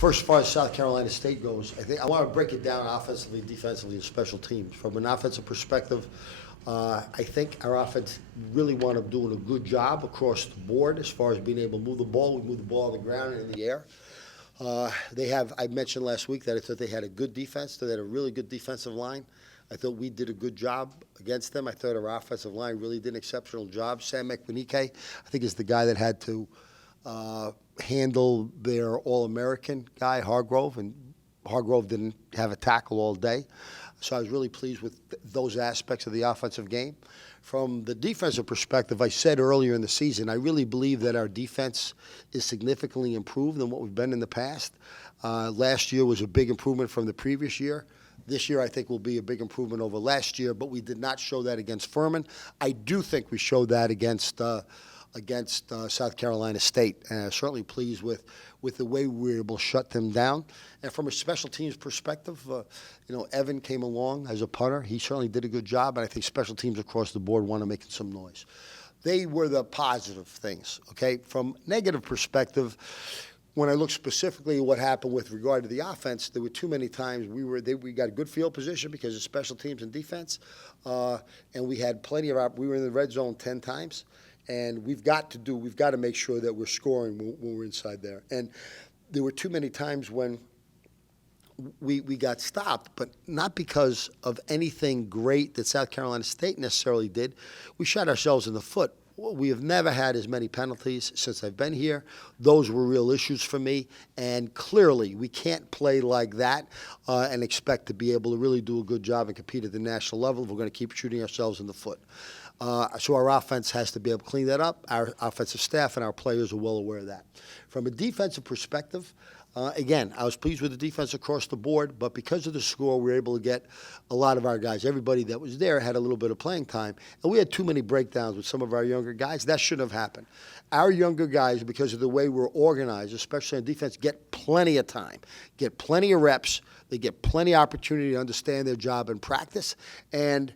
First, as far as South Carolina State goes, I want to break it down offensively, defensively, and special teams. From an offensive perspective, I think our offense really wound up doing a good job across the board as far as being able to move the ball. We move the ball on the ground and in the air. I mentioned last week that I thought they had a good defense. They had a really good defensive line. I thought we did a good job against them. I thought our offensive line really did an exceptional job. Sam McManike, I think, is the guy that had to handle their All-American guy, Hargrove, and Hargrove didn't have a tackle all day. So I was really pleased with those aspects of the offensive game. From the defensive perspective, I said earlier in the season, I really believe that our defense is significantly improved than what we've been in the past. Last year was a big improvement from the previous year. This year, I think, will be a big improvement over last year, but we did not show that against Furman. I do think we showed that against South Carolina State. And certainly pleased with the way we were able to shut them down. And from a special teams perspective, Evan came along as a punter. He certainly did a good job, and I think special teams across the board want to make some noise. They were the positive things, okay? From negative perspective, when I look specifically at what happened with regard to the offense, there were too many times we got a good field position because of special teams and defense, and we had plenty of we were in the red zone 10 times. And we've got to make sure that we're scoring when we're inside there. And there were too many times when we got stopped, but not because of anything great that South Carolina State necessarily did. We shot ourselves in the foot. We have never had as many penalties since I've been here. Those were real issues for me. And clearly, we can't play like that and expect to be able to really do a good job and compete at the national level if we're going to keep shooting ourselves in the foot. So our offense has to be able to clean that up. Our offensive staff and our players are well aware of that. From a defensive perspective, again, I was pleased with the defense across the board, but because of the score, we were able to get a lot of our guys. Everybody that was there had a little bit of playing time, and we had too many breakdowns with some of our younger guys. That shouldn't have happened. Our younger guys, because of the way we're organized, especially on defense, get plenty of time, get plenty of reps. They get plenty of opportunity to understand their job and practice, and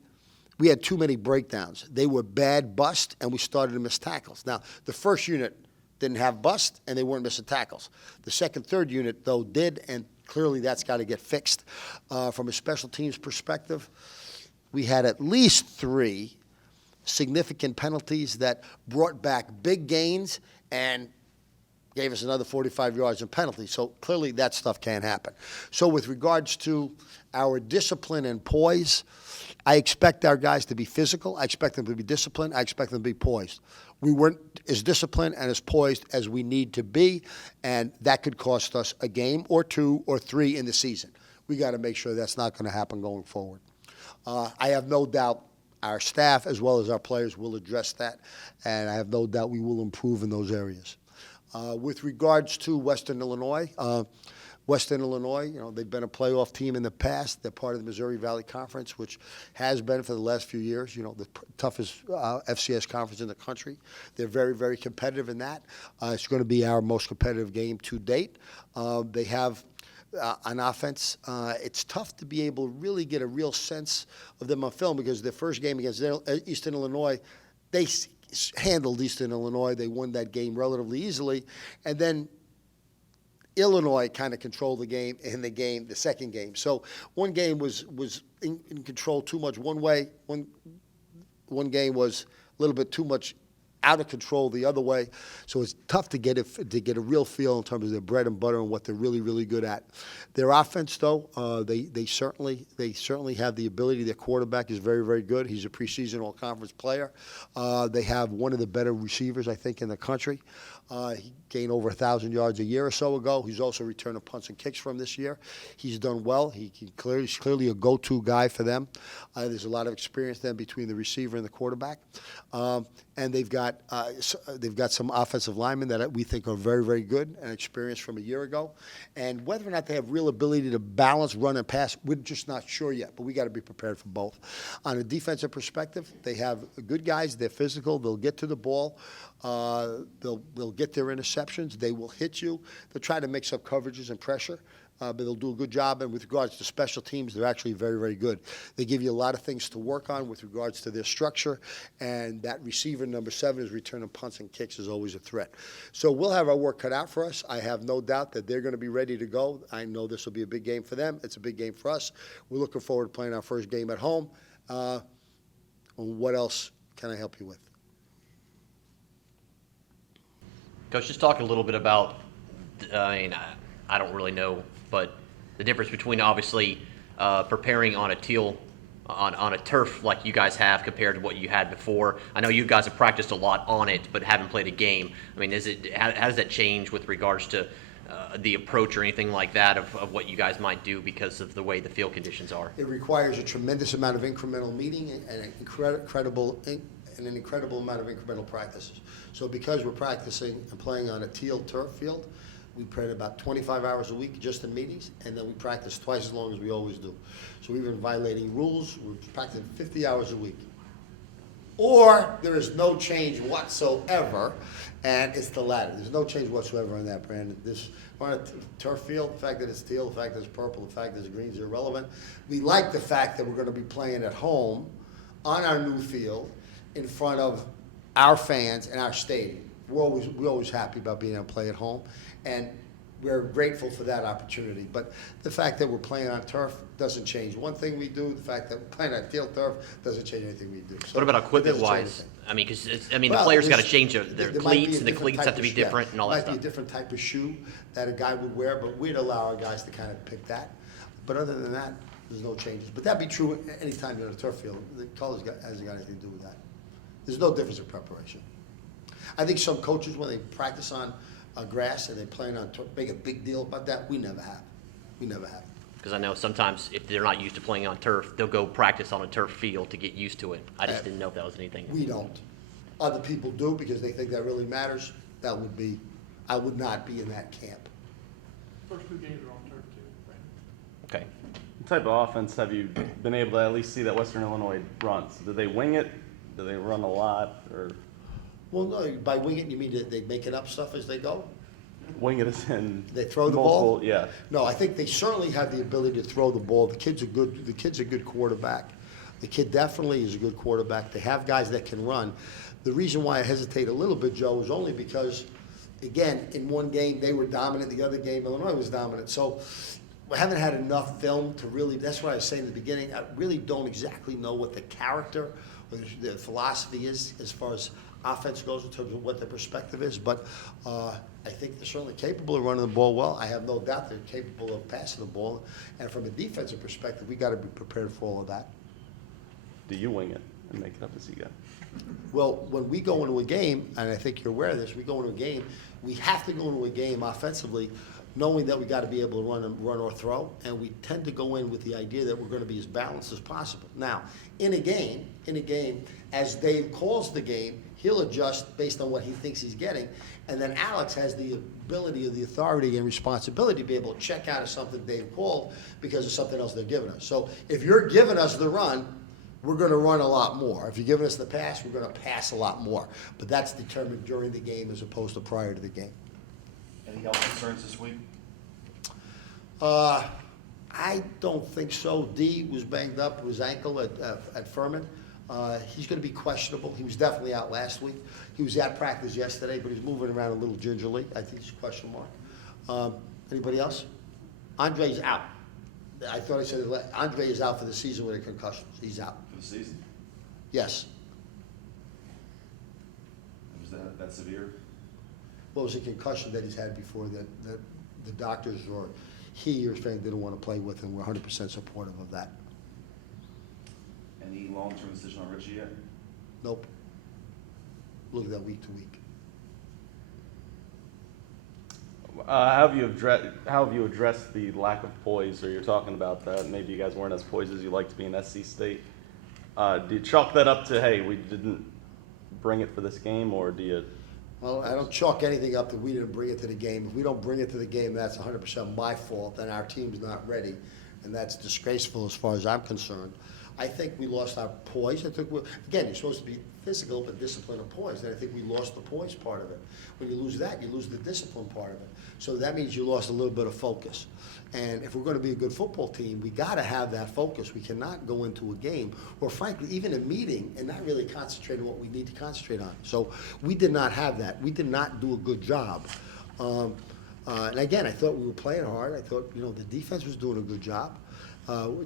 we had too many breakdowns. They were bad bust, and we started to miss tackles. Now, the first unit didn't have bust, and they weren't missing tackles. The second, third unit, though, did, and clearly that's got to get fixed. From a special teams perspective, we had at least 3 significant penalties that brought back big gains and gave us another 45 yards in penalties. So clearly that stuff can't happen. So with regards to our discipline and poise, I expect our guys to be physical. I expect them to be disciplined. I expect them to be poised. We weren't as disciplined and as poised as we need to be, and that could cost us a game or 2 or 3 in the season. We got to make sure that's not going to happen going forward. I have no doubt our staff as well as our players will address that, and I have no doubt we will improve in those areas. With regards to Western Illinois, they've been a playoff team in the past. They're part of the Missouri Valley Conference, which has been for the last few years, the toughest FCS conference in the country. They're very, very competitive in that. It's going to be our most competitive game to date. They have on offense. It's tough to be able to really get a real sense of them on film because their first game against Eastern Illinois, they handled Eastern Illinois. They won that game relatively easily. And then Illinois kind of controlled the game in the second game. So one game was in control too much one way. One game was a little bit too much out of control the other way. So it's tough to get a real feel in terms of their bread and butter and what they're really, really good at. Their offense, though, they certainly have the ability. Their quarterback is very, very good. He's a preseason all-conference player. They have one of the better receivers, I think, in the country. He gained over 1,000 yards a year or so ago. He's also returned punts and kicks from this year. He's done well. He's clearly a go-to guy for them. There's a lot of experience then between the receiver and the quarterback. And they've got some offensive linemen that we think are very, very good and experienced from a year ago. And whether or not they have real ability to balance run and pass, we're just not sure yet. But we got to be prepared for both. On a defensive perspective, they have good guys. They're physical. They'll get to the ball. They'll get their interceptions. They will hit you. They'll try to mix up coverages and pressure. but they'll do a good job. And with regards to special teams, they're actually very, very good. They give you a lot of things to work on with regards to their structure, and that receiver number 7 is returning punts and kicks is always a threat. So we'll have our work cut out for us. I have no doubt that they're going to be ready to go. I know this will be a big game for them. It's a big game for us. We're looking forward to playing our first game at home. What else can I help you with? Coach, just talk a little bit about, I don't really know, but the difference between obviously preparing on a on a turf like you guys have compared to what you had before. I know you guys have practiced a lot on it, but haven't played a game. I mean, how does that change with regards to the approach or anything like that of what you guys might do because of the way the field conditions are? It requires a tremendous amount of incremental meeting and an incredible amount of incremental practices. So because we're practicing and playing on a teal turf field, we pray about 25 hours a week just in meetings, and then we practice twice as long as we always do. So we've been violating rules. We're practicing 50 hours a week. Or there is no change whatsoever, and it's the latter. There's no change whatsoever on that, Brandon. We're on a turf field. The fact that it's teal, the fact that it's purple, the fact that it's green is irrelevant. We like the fact that we're going to be playing at home on our new field in front of our fans and our stadium. We're always happy about being able to play at home, and we're grateful for that opportunity. But the fact that we're playing on turf doesn't change one thing we do. The fact that we're playing on teal turf doesn't change anything we do. So what about equipment-wise? I mean, because the players got to change their cleats, and the cleats have to be different and all that stuff. Might be a different type of shoe that a guy would wear, but we'd allow our guys to kind of pick that. But other than that, there's no changes. But that'd be true any time you're on a turf field. The colors hasn't got anything to do with that. There's no difference in preparation. I think some coaches, when they practice on grass and they're playing on turf, make a big deal about that. We never have. We never have. Because I know sometimes if they're not used to playing on turf, they'll go practice on a turf field to get used to it. I just didn't know if that was anything. We don't. Other people do because they think that really matters. That would be, I would not be in that camp. First 2 games are on turf too, right? Okay. What type of offense have you been able to at least see that Western Illinois runs? Do they wing it? Do they run a lot? Or Well, no, by wing it, you mean that they making up stuff as they go? wing it as in They throw the multiple, ball? Yeah. No, I think they certainly have the ability to throw the ball. The kid's a good quarterback. The kid definitely is a good quarterback. They have guys that can run. The reason why I hesitate a little bit, Joe, is only because, again, in one game they were dominant, the other game Illinois was dominant. So we haven't had enough film to really, that's what I was saying in the beginning, I really don't exactly know what the character or the philosophy is as far as offense goes in terms of what the perspective is, but I think they're certainly capable of running the ball well. I have no doubt they're capable of passing the ball, and from a defensive perspective, we got to be prepared for all of that. Do you wing it and make it up as you go? Well, when we go into a game, and I think you're aware of this, we go into a game, we have to go into a game offensively knowing that we got to be able to run or throw, and we tend to go in with the idea that we're going to be as balanced as possible. Now, in a game, as Dave calls the game, he'll adjust based on what he thinks he's getting, and then Alex has the ability or the authority and responsibility to be able to check out of something Dave called because of something else they're giving us. So if you're giving us the run, we're going to run a lot more. If you're giving us the pass, we're going to pass a lot more. But that's determined during the game as opposed to prior to the game. Any health concerns this week? I don't think so. D was banged up with his ankle at Furman. He's going to be questionable. He was definitely out last week. He was at practice yesterday, but he's moving around a little gingerly. I think he's a question mark. Anybody else? Andre's out. I thought I said Andre is out for the season with a concussion. He's out. For the season? Yes. Was that severe? Well, it was a concussion that he's had before that the doctors or he or his family didn't want to play with, and we're 100% supportive of that. Any long-term decision on Richie yet? Nope. Look at that week to week. How have you addressed the lack of poise, or you're talking about that? Maybe you guys weren't as poised as you like to be in SC State. Do you chalk that up to, hey, we didn't bring it for this game, or do you? Well, I don't chalk anything up that we didn't bring it to the game. If we don't bring it to the game, that's 100% my fault, and our team's not ready, and that's disgraceful as far as I'm concerned. I think we lost our poise. I think again, you're supposed to be physical, but disciplined and poised. And I think we lost the poise part of it. When you lose that, you lose the discipline part of it. So that means you lost a little bit of focus. And if we're going to be a good football team, we got to have that focus. We cannot go into a game or, frankly, even a meeting and not really concentrate on what we need to concentrate on. So we did not have that. We did not do a good job. And again, I thought we were playing hard. I thought, the defense was doing a good job.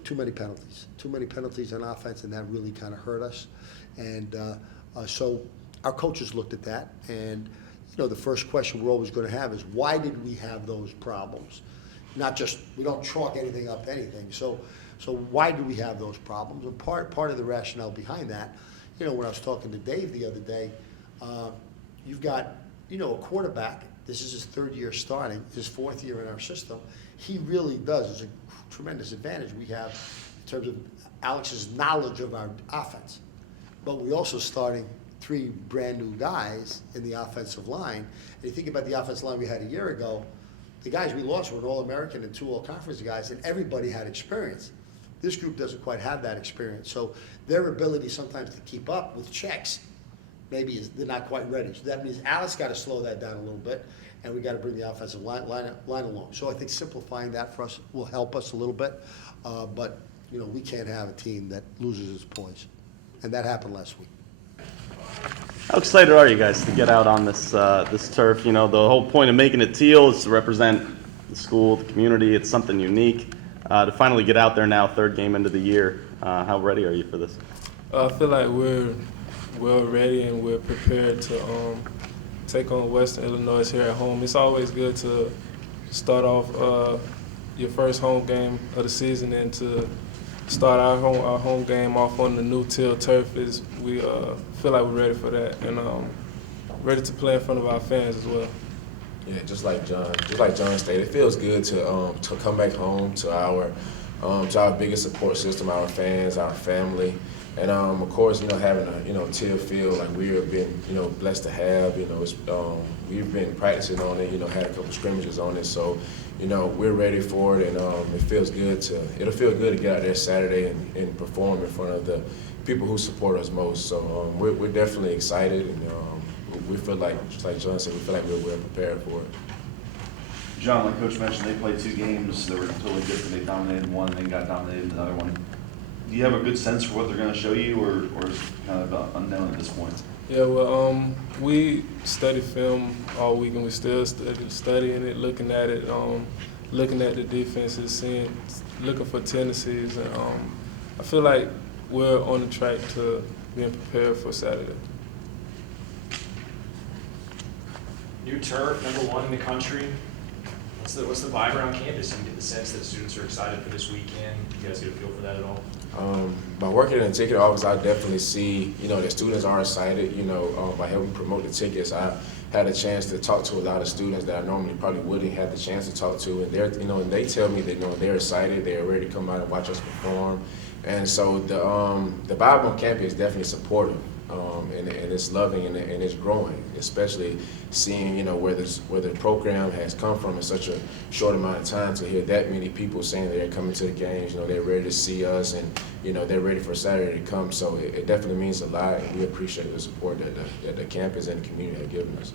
Too many penalties on offense, and that really kind of hurt us. And so our coaches looked at that, and the first question we're always going to have is, why did we have those problems? Not just, we don't chalk anything up to anything. So why do we have those problems? And part of the rationale behind that, when I was talking to Dave the other day, you've got, a quarterback. This is his third year starting, his fourth year in our system. He really does. It's a tremendous advantage we have in terms of Alex's knowledge of our offense. But we also starting 3 brand new guys in the offensive line. And you think about the offensive line we had a year ago, the guys we lost were an All-American and 2 All-Conference guys, and everybody had experience. This group doesn't quite have that experience. So their ability sometimes to keep up with checks they're not quite ready. So that means Alex got to slow that down a little bit, and we got to bring the offensive line along. So I think simplifying that for us will help us a little bit. But we can't have a team that loses its poise, and that happened last week. How excited are you guys to get out on this turf? The whole point of making it teal is to represent the school, the community. It's something unique. To finally get out there now, 3rd game into the year, how ready are you for this? I feel like we're well ready and we're prepared to take on Western Illinois here at home. It's always good to start off your first home game of the season and to start our home game off on the new teal turf. We feel like we're ready for that and ready to play in front of our fans as well. Yeah, just like John stated, it feels good to come back home to our biggest support system, our fans, our family, and of course, having a teal field like we have been blessed to have. It's, we've been practicing on it. Had a couple scrimmages on it, so we're ready for it, and it'll feel good to get out there Saturday and perform in front of the people who support us most. So we're definitely excited, and we feel like, just like John said, we feel like we're well prepared for it. John, like Coach mentioned, they played 2 games that were totally different. They dominated one, then got dominated in the other one. Do you have a good sense for what they're going to show you, or is it kind of unknown at this point? Yeah, well, we study film all week, and we still studying it, looking at it, looking at the defenses, looking for tendencies, and I feel like we're on the track to being prepared for Saturday. New turf, #1 in the country. What's the vibe around campus? You get the sense that students are excited for this weekend. You guys get a feel for that at all? By working in the ticket office, I definitely see, the students are excited, by helping promote the tickets. I had a chance to talk to a lot of students that I normally probably wouldn't have the chance to talk to, and and they tell me that, they're excited, they're ready to come out and watch us perform. And so the vibe on campus is definitely supportive, and it's loving and it's growing, especially seeing, where the program has come from in such a short amount of time, to hear that many people saying they're coming to the games, they're ready to see us, and, they're ready for Saturday to come. So it definitely means a lot, and we appreciate the support that the campus and the community have given us.